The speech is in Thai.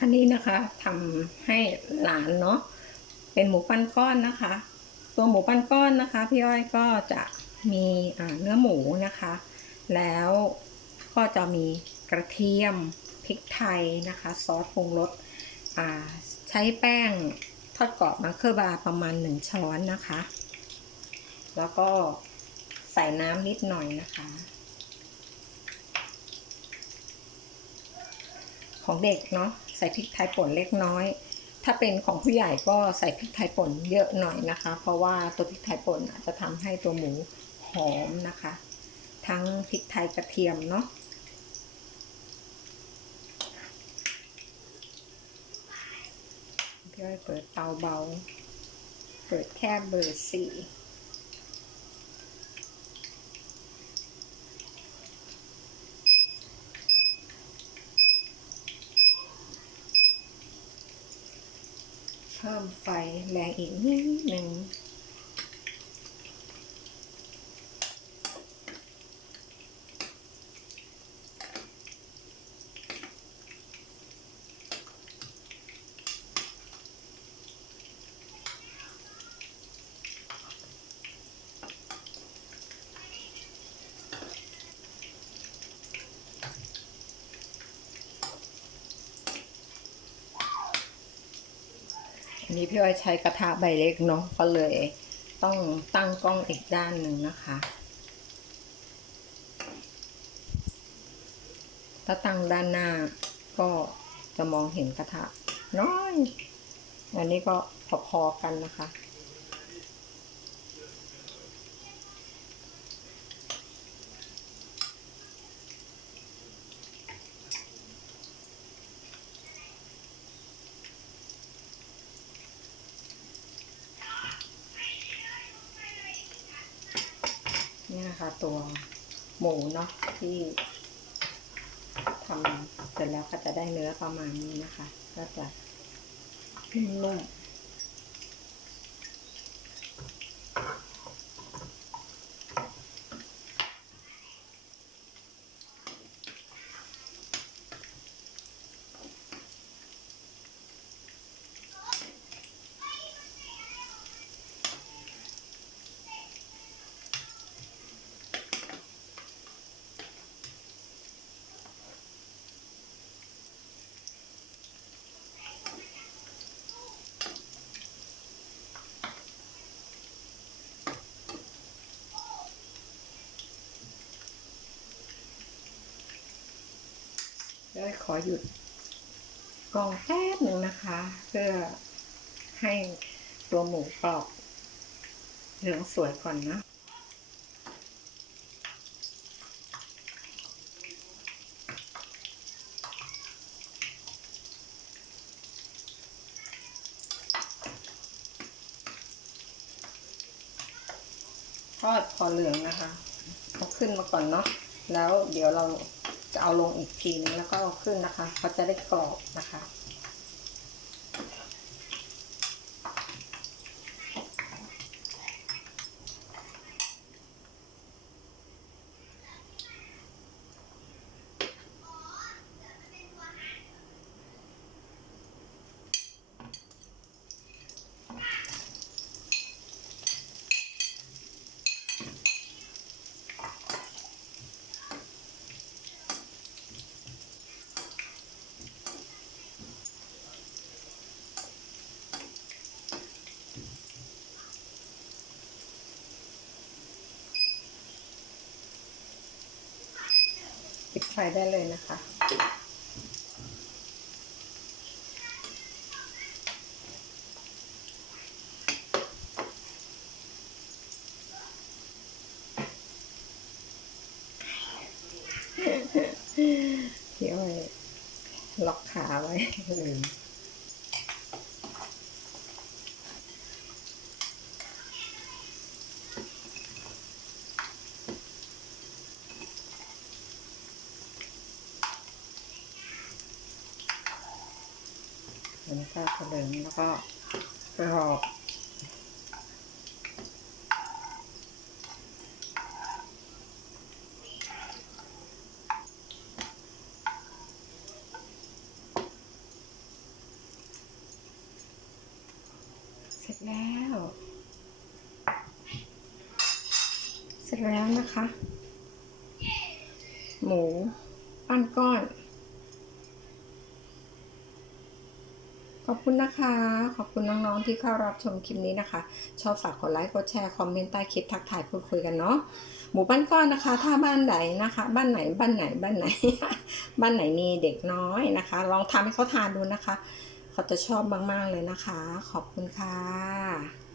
อันนี้นะคะทำให้หลานเนาะเป็นหมูปั้นก้อนนะคะ ตัวหมูปั้นก้อนนะคะพี่อ้อยก็จะมีเนื้อหมูนะคะ แล้วก็จะมีกระเทียมพริกไทยนะคะ ซอสปรุงรสใช้แป้งทอดกรอบมาเคอร์บาประมาณ 1 ช้อนนะคะ แล้วก็ใส่น้ำนิดหน่อยนะคะ ของเด็กเนาะ ใส่พริกไทยป่นเล็กน้อย ถ้าเป็นของผู้ใหญ่ก็ใส่พริกไทยป่นเยอะหน่อยนะคะ เพราะว่าตัวพริกไทยป่นอาจจะทำให้ตัวหมูหอมนะคะ ทั้งพริกไทยกระเทียมเนาะพี่อ้อยเปิดเตาเบา เปิดแค่เบอร์สี่ พิ่มไฟแรงอีกนิดหนึ่ง นี้พี่อ้อยใช้กระทะใบเล็กเนาะก็เลยต้องตั้งกล้องอีกด้านหนึ่งนะคะ ถ้าตั้งด้านหน้าก็จะมองเห็นกระทะน้อย อันนี้ก็พอๆกันนะคะ นี่นะคะตัวหมูเนาะที่ทำเสร็จแล้วก็จะได้เนื้อประมาณนี้นะคะ ก็จะนุ่ม ๆได้ขอหยุดกองแป๊บหนึ่งนะคะ เพื่อให้ตัวหมูกรอบเหลืองสวยก่อนนะทอดพอเหลืองนะคะเอาขึ้นมาก่อนเนาะแล้วเดี๋ยวเรา จะเอาลงอีกทีนึงแล้วก็เอาขึ้นนะคะเขาจะได้กรอบนะคะ ใส่ไฟได้เลยนะคะ พี่อ้อยล็อกขาไว้ลืม เป็นข้าวเหลิมแล้วก็กรอบเสร็จแล้ว เสร็จแล้วนะคะ หมู ปั้นก้อน ขอบคุณนะคะ ขอบคุณน้องๆที่เข้ารับชมคลิปนี้นะคะ ชอบฝากกดไลค์กดแชร์คอมเมนต์ใต้คลิปทักทายพูดคุยกันเนาะหมูปั้นก้อนนะคะ ถ้าบ้านไหนนะคะ บ้านไหนบ้านไหนบ้านไหน บ้านไหนมีเด็กน้อยนะคะ ลองทำให้เขาทานดูนะคะ เขาจะชอบมากๆเลยนะคะ ขอบคุณค่ะ